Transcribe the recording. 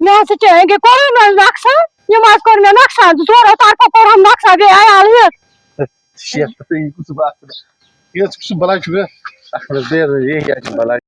मैं चाहेंगे कौन नक्शा ये मास कर में नक्शा जोरा तार पर हम नक्शा गए आए आलिए Şey yaptı, iyi kutu baktı. Biraz kutu balay çünkü. Ahmet Bey, iyi geldi balay.